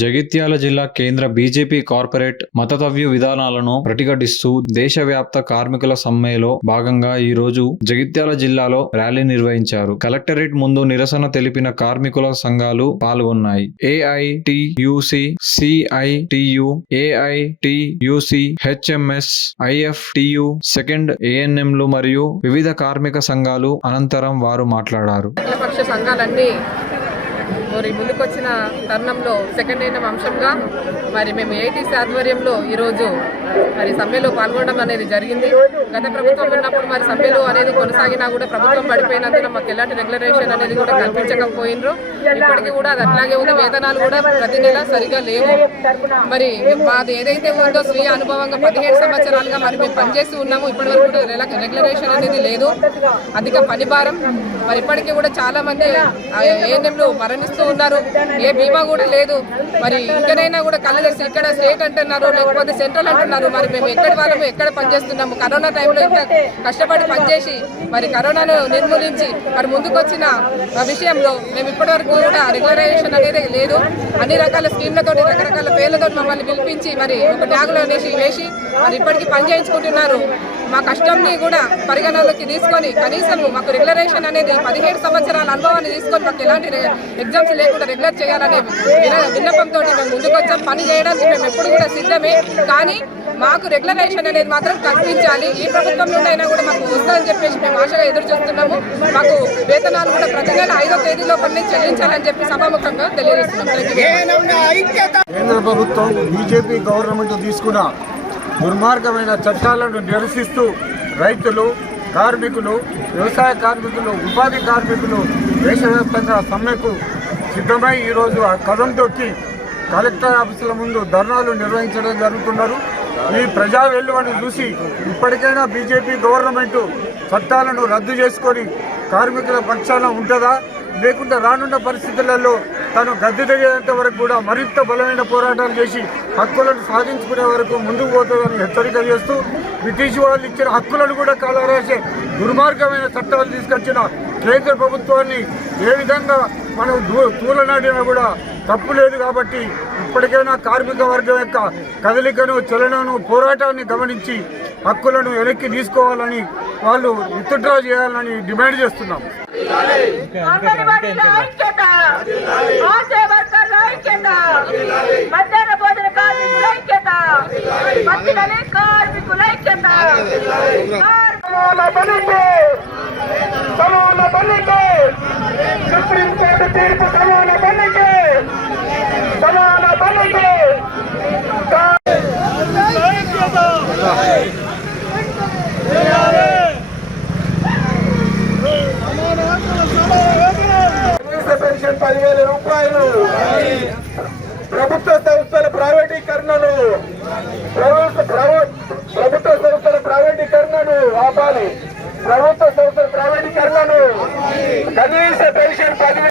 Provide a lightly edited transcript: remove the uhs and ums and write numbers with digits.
జగిత్యాల జిల్లా కేంద్ర BJP corporate మతతవ్య విధానాలను ప్రతిఘటిస్తూ దేశవ్యాప్త కార్మికుల సమ్మెలో భాగంగా ఈ రోజు జగిత్యాల జిల్లాలో ర్యాలీ నిర్వహించారు. కలెక్టరేట్ ముందు నిరసన తెలిపిన కార్మికుల సంఘాలు పాల్గొన్నాయి. AITUC, CITU, AITUC, HMS, IFTU, second ఏఎన్ఎంలు మరియు వివిధ కార్మిక సంఘాలు అనంతరం వారు మాట్లాడారు. మరి ముందుకొచ్చిన తరుణంలో సెకండ్ అయిన అంశంగా మరి మేము ఏఐటీసీ ఆధ్వర్యంలో ఈరోజు మరి సమ్మెలో పాల్గొనడం అనేది జరిగింది. గత ప్రభుత్వం ఉన్నప్పుడు మరి సమ్మెలు అనేది కొనసాగినా కూడా ప్రభుత్వం పడిపోయినందున మాకు ఎలాంటి రెగ్యులరేషన్ అనేది కూడా కల్పించకపోయినరు. ఇప్పటికీ కూడా అది అట్లాగే ఉంది. వేతనాలు కూడా ప్రతి నెల సరిగా లేవు. మరి మాది ఏదైతే ఉందో స్వీయ అనుభవంగా 17 సంవత్సరాలుగా మరి మేము పనిచేస్తూ ఉన్నాము. ఇప్పటి వరకు కూడా రెగ్యులరేషన్ అనేది లేదు. అధిక పనిభారం. మరి ఇప్పటికీ కూడా చాలా మంది ఏఎన్ఎంలు మరణిస్తూ ఉన్నారు. ఏ బీమా కూడా లేదు. మరి ఇంకనైనా కూడా కలగలిసి ఇక్కడ స్టేట్ అంటున్నారు, లేకపోతే సెంట్రల్ అంటున్నారు. మరి మేము ఎక్కడి వాళ్ళము ఎక్కడ పనిచేస్తున్నాము? కరోనా టైంలో ఇంత కష్టపడి పనిచేసి మరి కరోనాను నిర్మూలించి మరి ముందుకొచ్చిన విషయంలో మేము ఇప్పటివరకు కూడా రెగ్యులరైజేషన్ అనేది లేదు. అన్ని రకాల స్కీమ్లతోటి రకరకాల పేర్లతో మమ్మల్ని పిలిపించి మరి ఒక ట్యాగులు వేసి మరి ఇప్పటికీ పని చేయించుకుంటున్నారు. మా కష్టంని కూడా పరిగణలోకి తీసుకొని కనీసం మాకు రెగ్యులరేషన్ అనేది 17 సంవత్సరాల అనుభవాన్ని తీసుకొని మాకు ఎలాంటి ఎగ్జామ్స్ లేకుండా రెగ్యులర్ చేయాలనే విన్నపంతో మేము ముందుకొచ్చాం. పని చేయడానికి మేము ఎప్పుడు కూడా సిద్ధమే. కానీ మాకు రెగ్యులరేషన్ అనేది మాత్రం కల్పించాలి. ఈ ప్రభుత్వం నుండి అయినా కూడా మాకు వస్తుందని చెప్పేసి మేము ఆశగా ఎదురు చూస్తున్నాము. మాకు వేతనాలు కూడా ప్రతి నెల 5వ తేదీలో కొన్ని చెల్లించాలని చెప్పి సభాముఖంగా తెలియజేస్తున్నాం. కేంద్ర ప్రభుత్వం బీజేపీ గవర్నమెంట్ తీసుకున్న దుర్మార్గమైన చట్టాలను నిరసిస్తూ రైతులు, కార్మికులు, వ్యవసాయ కార్మికులు, ఉపాధి కార్మికులు దేశవ్యాప్తంగా సమ్మెకు సిద్ధమై ఈరోజు ఆ కదం తొక్కి కలెక్టర్ ఆఫీసుల ముందు ధర్నాలు నిర్వహించడం జరుగుతున్నారు. ఈ ప్రజా వెల్లువను చూసి ఇప్పటికైనా బీజేపీ గవర్నమెంట్ చట్టాలను రద్దు చేసుకొని కార్మికుల పక్షాన ఉంటుందా, లేకుంటే రానున్న పరిస్థితులలో తను గద్దె దిగేంత వరకు కూడా మరింత బలమైన పోరాటాలు చేసి హక్కులను సాధించుకునే వరకు ముందుకు పోతుందని హెచ్చరిక చేస్తూ బ్రిటిష్ వాళ్ళు ఇచ్చిన హక్కులను కూడా కాలరాసే దుర్మార్గమైన చట్టాలు తీసుకొచ్చిన కేంద్ర ప్రభుత్వాన్ని ఏ విధంగా మనం తూలనాడినా కూడా తప్పు లేదు. కాబట్టి ఇప్పటికైనా కార్మిక వర్గం యొక్క కదలికను, చలనను, పోరాటాన్ని గమనించి హక్కులను వెనక్కి తీసుకోవాలని, వాళ్ళు విత్డ్రా చేయాలని డిమాండ్ చేస్తున్నాం. సుప్రీంకోర్టు తీర్పు సమాన పనికి పెన్షన్ 10,000 రూపాయలు, ప్రభుత్వ సంస్థల ప్రైవేటీకరణను ఆపాలి. ప్రభుత్వ సంస్థల ప్రైవేటీకరణను కనీస పెన్షన్